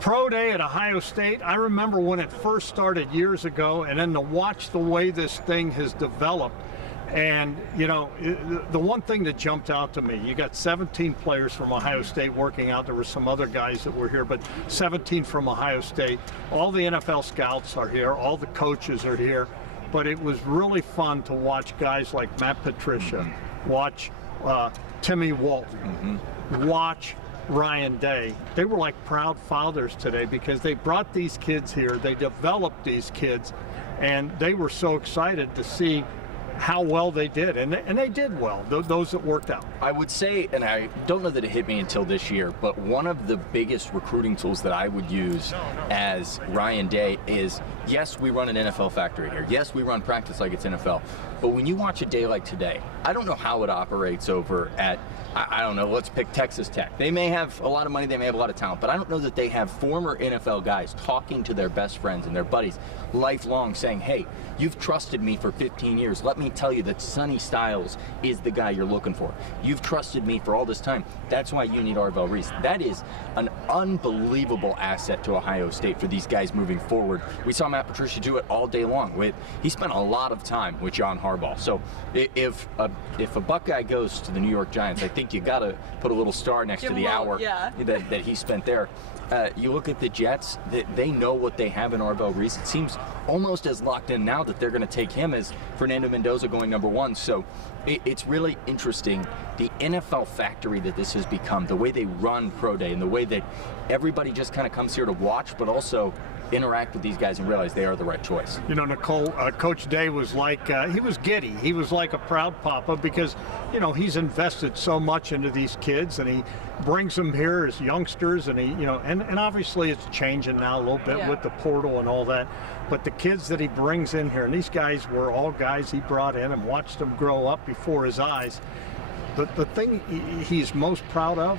Pro Day at Ohio State, I remember when it first started years ago, and then to watch the way this thing has developed. And, you know, the one thing that jumped out to me, you got 17 players from Ohio State working out. There were some other guys that were here, but 17 from Ohio State. All the NFL scouts are here. All the coaches are here. But it was really fun to watch guys like Matt Patricia, watch Timmy Walton, watch Ryan Day. They were like proud fathers today because they brought these kids here, they developed these kids, and they were so excited to see how well they did, and they did well, those that worked out. I would say, and I don't know that it hit me until this year, but one of the biggest recruiting tools that I would use as Ryan Day is, yes, we run an NFL factory here. Yes, we run practice like it's NFL. But when you watch a day like today, I don't know how it operates over at, I don't know, let's pick Texas Tech. They may have a lot of money, they may have a lot of talent, but I don't know that they have former NFL guys talking to their best friends and their buddies lifelong saying, hey, you've trusted me for 15 years. Let me tell you that Sonny Styles is the guy you're looking for. You've trusted me for all this time. That's why you need Arvell Reese. That is an unbelievable asset to Ohio State for these guys moving forward. We saw Matt Patricia do it all day long. He spent a lot of time with John Harbaugh. So if a Buckeye goes to the New York Giants, I think you got to put a little star next to the hour that he spent there. You look at the Jets, they know what they have in Arvell Reese. It seems almost as locked in now that they're going to take him as Fernando Mendoza going #1. So it's really interesting, the NFL factory that this has become, the way they run Pro Day and the way that everybody just kind of comes here to watch, but also interact with these guys and realize they are the right choice. You know, Nicole, Coach Day was like, he was giddy. He was like a proud papa because, you know, he's invested so much into these kids, and he brings them here as youngsters, and he, you know, and obviously it's changing now a little bit with the portal and all that, but the kids that he brings in here, and these guys were all guys he brought in and watched them grow up before his eyes. The thing he's most proud of,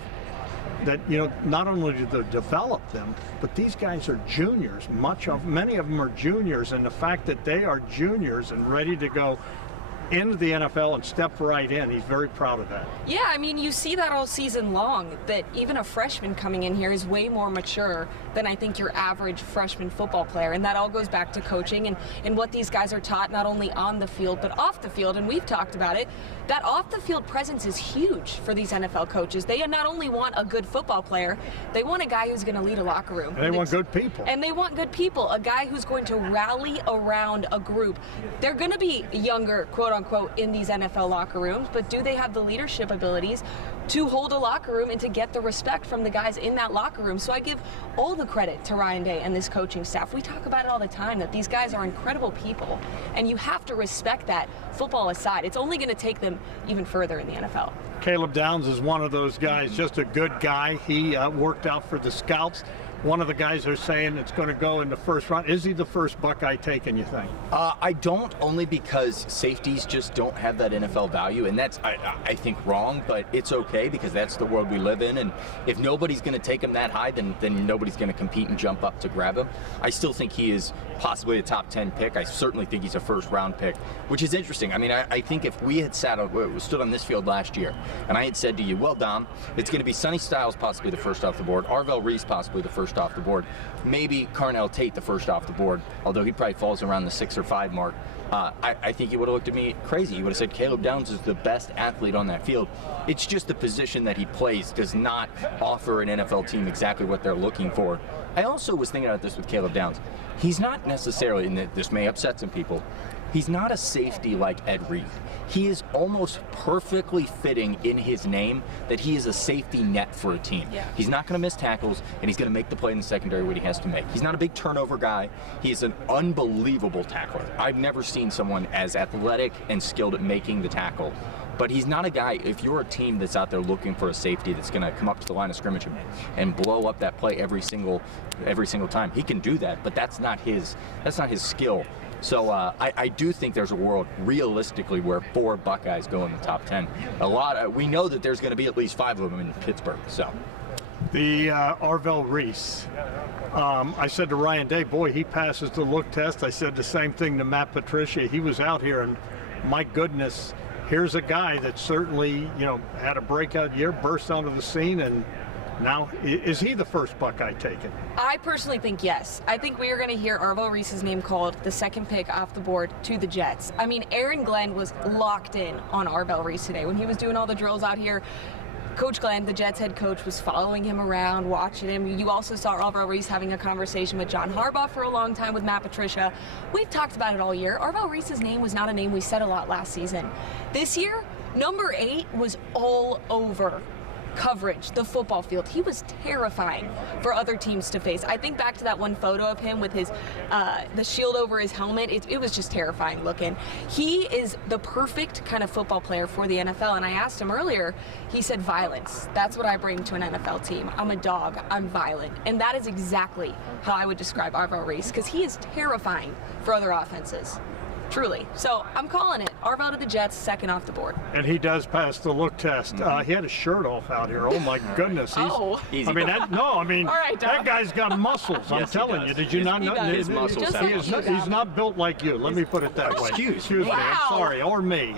that, you know, not only do they develop them, but these guys are juniors. Many of them are juniors, and the fact that they are juniors and ready to go into the NFL and step right in, he's very proud of that. Yeah, I mean, you see that all season long, that even a freshman coming in here is way more mature than I think your average freshman football player, and that all goes back to coaching and what these guys are taught, not only on the field but off the field, and we've talked about it. That off-the-field presence is huge for these NFL coaches. They not only want a good football player, they want a guy who's going to lead a locker room. And they want good people. And they want good people, a guy who's going to rally around a group. They're going to be younger, quote-unquote, in these NFL locker rooms, but do they have the leadership abilities to hold a locker room and to get the respect from the guys in that locker room? So I give all the credit to Ryan Day and this coaching staff. We talk about it all the time, that these guys are incredible people, and you have to respect that, football aside. It's only going to take them even further in the NFL. Caleb Downs is one of those guys, just a good guy. He worked out for the Scouts. One of the guys are saying it's going to go in the first round. Is he the first Buckeye taken, you think? I don't, only because safeties just don't have that NFL value, and that's, I think, wrong, but it's okay because that's the world we live in, and if nobody's going to take him that high, then nobody's going to compete and jump up to grab him. I still think he is possibly a top 10 pick. I certainly think he's a first-round pick, which is interesting. I mean, I think if we had stood on this field last year, and I had said to you, well, Dom, it's going to be Sonny Styles possibly the first off the board, Arvell Reese possibly the first off the board, maybe Carnell Tate the first off the board, although he probably falls around the 6 or 5 mark. I think he would have looked at me crazy. He would have said Caleb Downs is the best athlete on that field. It's just the position that he plays does not offer an NFL team exactly what they're looking for. I also was thinking about this with Caleb Downs. He's not necessarily, and this may upset some people, he's not a safety like Ed Reed. He is almost perfectly fitting in his name that he is a safety net for a team. Yeah. He's not going to miss tackles, and he's going to make the play in the secondary when he has to make. He's not a big turnover guy. He's an unbelievable tackler. I've never seen someone as athletic and skilled at making the tackle. But he's not a guy, if you're a team that's out there looking for a safety that's going to come up to the line of scrimmage and blow up that play every single time, he can do that, but that's not his skill. So I do think there's a world, realistically, where 4 Buckeyes go in the top 10. We know that there's going to be at least 5 of them in Pittsburgh. So the Arvell Reese. I said to Ryan Day, boy, he passes the look test. I said the same thing to Matt Patricia. He was out here, and my goodness, here's a guy that certainly, you know, had a breakout year, burst onto the scene, and Now, is he the first Buckeye taken? I personally think yes. I think we are going to hear Arvell Reese's name called the second pick off the board to the Jets. I mean, Aaron Glenn was locked in on Arvell Reese today. When he was doing all the drills out here, Coach Glenn, the Jets head coach, was following him around, watching him. You also saw Arvell Reese having a conversation with John Harbaugh for a long time with Matt Patricia. We've talked about it all year. Arvell Reese's name was not a name we said a lot last season. This year, number 8 was all over coverage, the football field. He was terrifying for other teams to face. I think back to that one photo of him with his the shield over his helmet. It was just terrifying looking. He is the perfect kind of football player for the NFL, and I asked him earlier, he said violence. That's what I bring to an NFL team. I'm a dog, I'm violent, and that is exactly how I would describe Arvell Reese, because he is terrifying for other offenses. Truly. So I'm calling it. Arvell to the Jets, second off the board. And he does pass the look test. He had his shirt off out here. Oh my goodness. He's, Easy. I mean, that guy's got muscles. I'm telling you. Did you not know? His muscles. He's not built like you. Let me put it that way. Excuse me. I'm sorry. Or me.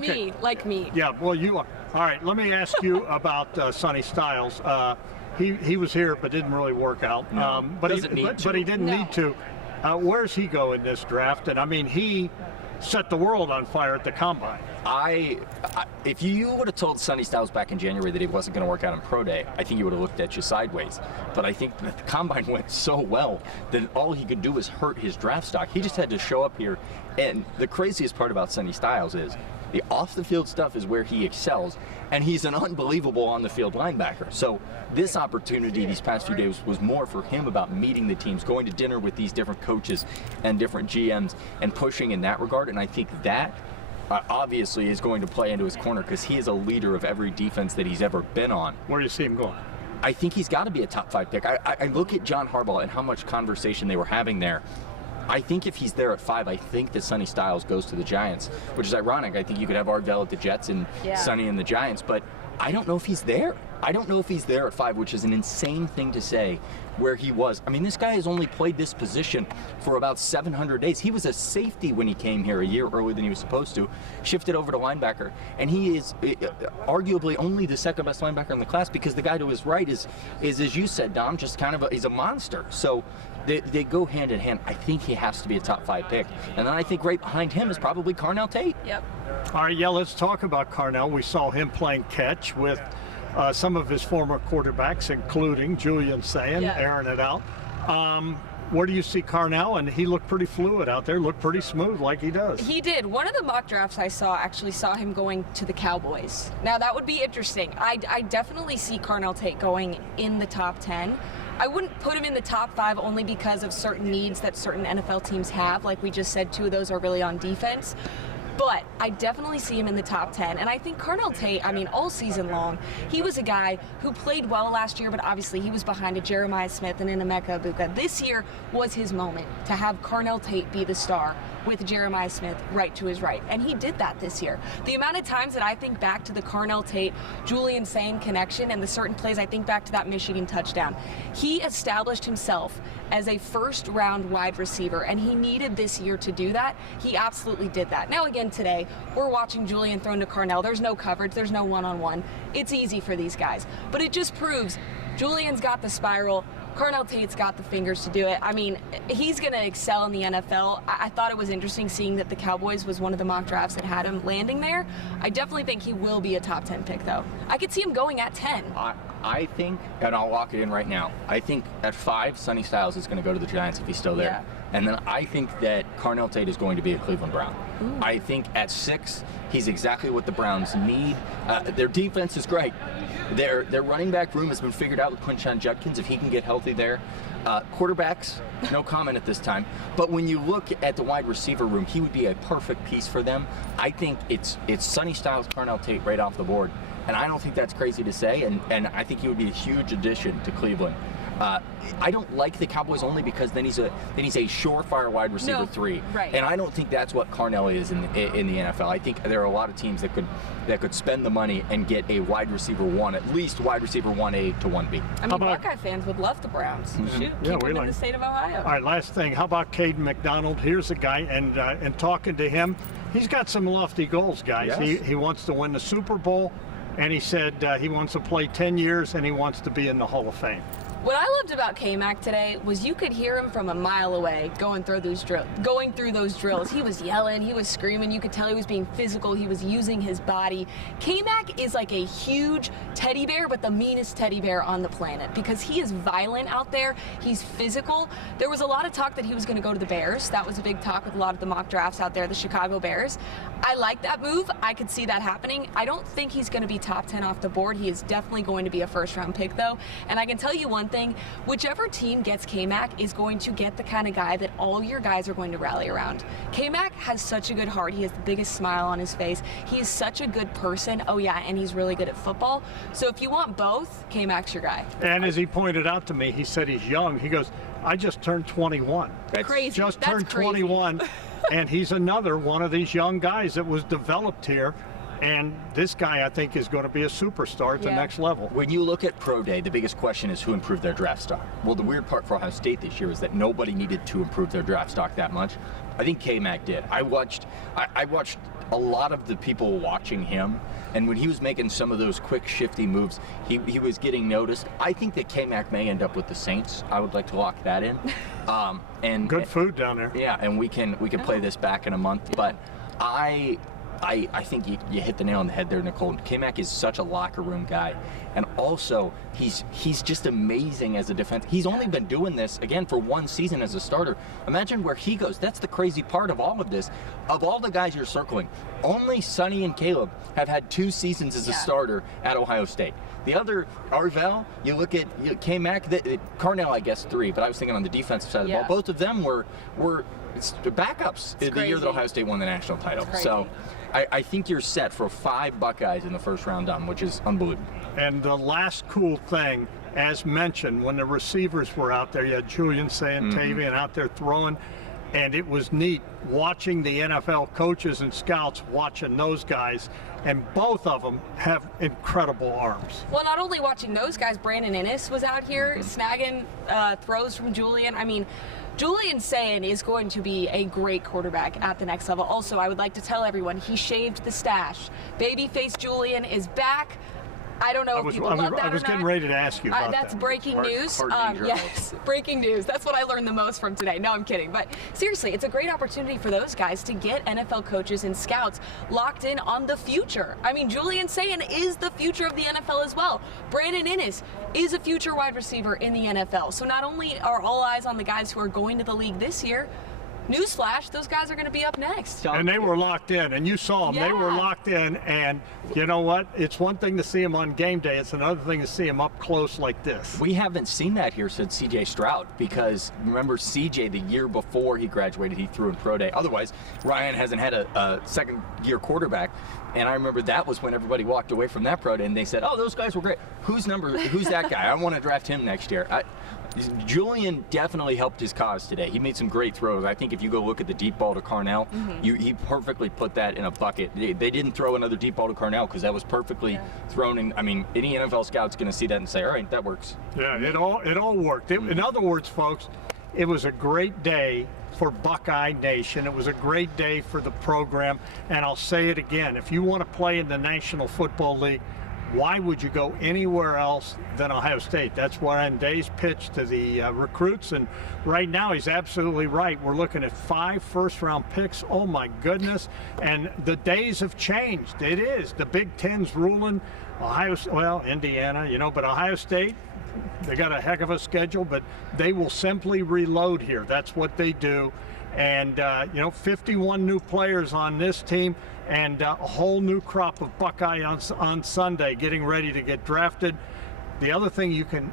Me, like me. Yeah. Well, you are. All right. Let me ask you about Sonny Styles. He was here, but didn't really work out. But he didn't need to. Where's he go in this draft? And I mean, he set the world on fire at the combine. If you would have told Sonny Styles back in January that he wasn't going to work out on pro day, I think he would have looked at you sideways. But I think that the combine went so well that all he could do was hurt his draft stock. He just had to show up here. And the craziest part about Sonny Styles is the off-the-field stuff is where he excels, and he's an unbelievable on-the-field linebacker. So this opportunity these past few days was more for him about meeting the teams, going to dinner with these different coaches and different GMs and pushing in that regard. And I think that obviously is going to play into his corner because he is a leader of every defense that he's ever been on. Where do you see him going? I think he's got to be a top 5 pick. I look at John Harbaugh and how much conversation they were having there. I think if he's there at 5, I think that Sonny Styles goes to the Giants, which is ironic. I think you could have Arvell at the Jets and Sonny in the Giants, but I don't know if he's there. I don't know if he's there at 5, which is an insane thing to say where he was. I mean, this guy has only played this position for about 700 days. He was a safety when he came here a year earlier than he was supposed to, shifted over to linebacker, and he is arguably only the second best linebacker in the class because the guy to his right is as you said, Dom, just kind of he's a monster. So they go hand in hand. I think he has to be a top 5 pick. And then I think right behind him is probably Carnell Tate. Yep. All right, let's talk about Carnell. We saw him playing catch with some of his former quarterbacks, including Julian Sayin, airing it out. Where do you see Carnell? And he looked pretty fluid out there, looked pretty smooth like he does. He did. One of the mock drafts I saw actually saw him going to the Cowboys. Now, that would be interesting. I definitely see Carnell Tate going in the top 10. I wouldn't put him in the top 5 only because of certain needs that certain NFL teams have. Like we just said, 2 of those are really on defense. But I definitely see him in the top 10. And I think Carnell Tate, I mean, all season long, he was a guy who played well last year, but obviously he was behind a Jeremiah Smith and an Emeka Egbuka. This year was his moment to have Carnell Tate be the star with Jeremiah Smith right to his right. And he did that this year. The amount of times that I think back to the Carnell Tate, Julian Sayin connection and the certain plays, I think back to that Michigan touchdown. He established himself as a first-round wide receiver, and he needed this year to do that. He absolutely did that. Now, again, today, we're watching Julian thrown to Carnell. There's no coverage. There's no one-on-one. It's easy for these guys. But it just proves Julian's got the spiral. Carnell Tate's got the fingers to do it. I mean, he's going to excel in the NFL. I thought it was interesting seeing that the Cowboys was one of the mock drafts that had him landing there. I definitely think he will be a top 10 pick, though. I could see him going at 10. I think, and I'll lock it in right now, I think at 5, Sonny Styles is going to go to the Giants if he's still there. Yeah. And then I think that Carnell Tate is going to be a Cleveland Brown. Ooh. I think at 6, he's exactly what the Browns need. Their defense is great. Their running back room has been figured out with Quinshon Judkins if he can get healthy there. Quarterbacks, no comment at this time. But when you look at the wide receiver room, he would be a perfect piece for them. I think it's Sonny Styles, Carnell Tate right off the board. And I don't think that's crazy to say, and I think he would be a huge addition to Cleveland. I don't like the Cowboys only because then he's a surefire wide receiver 3, right. And I don't think that's what Carnell is in the NFL. I think there are a lot of teams that could spend the money and get a wide receiver 1, at least wide receiver 1A to 1B. I mean, Buckeye fans would love the Browns. Mm-hmm. Shoot, keep them in the state of Ohio. All right, last thing. How about Kaden McDonald? Here's a guy, and talking to him, he's got some lofty goals, guys. Yes. He wants to win the Super Bowl. and he said he wants to play 10 years and he wants to be in the Hall of Fame. What I loved about K-Mac today was you could hear him from a mile away going through those drills. He was yelling, he was screaming, you could tell he was being physical, he was using his body. K-Mac is like a huge teddy bear, but the meanest teddy bear on the planet because he is violent out there, he's physical. There was a lot of talk that he was going to go to the Bears. That was a big talk with a lot of the mock drafts out there, the Chicago Bears. I like that move. I could see that happening. I don't think he's going to be top 10 off the board. He is definitely going to be a first-round pick, though. And I can tell you one thing, whichever team gets K-Mac is going to get the kind of guy that all your guys are going to rally around. K-Mac has such a good heart. He has the biggest smile on his face. He is such a good person. Oh, yeah, and he's really good at football. So if you want both, K-Mac's your guy. And as he pointed out to me, he said he's young. He goes, I just turned 21. That's crazy. Just That's turned crazy. 21. And he's another one of these young guys that was developed here. And this guy, I think, is going to be a superstar at the next level. When you look at Pro Day, the biggest question is who improved their draft stock. Well, the weird part for Ohio State this year is that nobody needed to improve their draft stock that much. I think K-Mac did. I watched a lot of the people watching him, and when he was making some of those quick, shifty moves, he was getting noticed. I think that K-Mac may end up with the Saints. I would like to lock that in. And good food down there. Yeah, and we can play this back in a month, but I think you hit the nail on the head there, Nicole. K-Mac is such a locker room guy, and also he's just amazing as a defense. He's only been doing this again for one season as a starter. Imagine where he goes. That's the crazy part of all of this. Of all the guys you're circling, only Sonny and Caleb have had 2 seasons as a starter at Ohio State. The other, Arvell, you look at K-Mac, Carnell, I guess 3, but I was thinking on the defensive side of the ball. Both of them were backups the year that Ohio State won the national title. So I think you're set for 5 Buckeyes in the first round done, which is unbelievable. And the last cool thing, as mentioned, when the receivers were out there, you had Julian Santavian out there throwing, and it was neat watching the NFL coaches and scouts watching those guys, and both of them have incredible arms. Well, not only watching those guys, Brandon Inniss was out here snagging throws from Julian. I mean, Julian Sayin is going to be a great quarterback at the next level. Also, I would like to tell everyone he shaved the stash. Babyface Julian is back. I don't know if people love that or not. I was getting ready to ask you about that's that. Breaking news. Yes, breaking news. That's what I learned the most from today. No, I'm kidding. But seriously, it's a great opportunity for those guys to get NFL coaches and scouts locked in on the future. I mean, Julian Sayin is the future of the NFL as well. Brandon Inniss is a future wide receiver in the NFL. So not only are all eyes on the guys who are going to the league this year, newsflash, those guys are going to be up next. And they were locked in, and you saw them. They were locked in, and you know what? It's one thing to see them on game day. It's another thing to see them up close like this. We haven't seen that here since C.J. Stroud, because remember C.J. the year before he graduated, he threw in Pro Day. Otherwise, Ryan hasn't had a second-year quarterback, and I remember that was when everybody walked away from that Pro Day, and they said, oh, those guys were great. Who's that guy? I want to draft him next year. Julian definitely helped his cause today. He made some great throws. I think if you go look at the deep ball to Carnell, he perfectly put that in a bucket. They didn't throw another deep ball to Carnell because that was perfectly thrown in. I mean, any NFL scout's going to see that and say, all right, that works. Yeah, it all worked. In other words, folks, it was a great day for Buckeye Nation. It was a great day for the program. And I'll say it again, if you want to play in the National Football League, why would you go anywhere else than Ohio State? That's Ryan Day's pitch to the recruits, and right now he's absolutely right. We're looking at 5 first-round picks. Oh my goodness! And the days have changed. It is the Big Ten's ruling. Indiana, but Ohio State, they got a heck of a schedule, but they will simply reload here. That's what they do. And 51 new players on this team, and a whole new crop of Buckeye on Sunday getting ready to get drafted. The other thing you can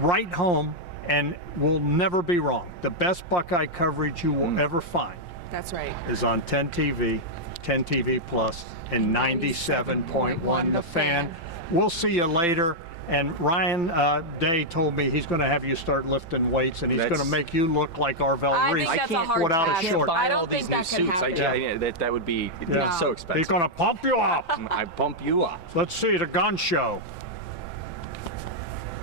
write home and will never be wrong, the best Buckeye coverage you will ever find. That's right. Is on 10 TV, 10 TV Plus, and 97.1 The Fan. We'll see you later. And Ryan Day told me he's going to have you start lifting weights, and he's going to make you look like Arvell Reese. I think that's a hard without a short. I don't think that can happen. That would be so expensive. He's going to pump you up. I pump you up. Let's see the gun show.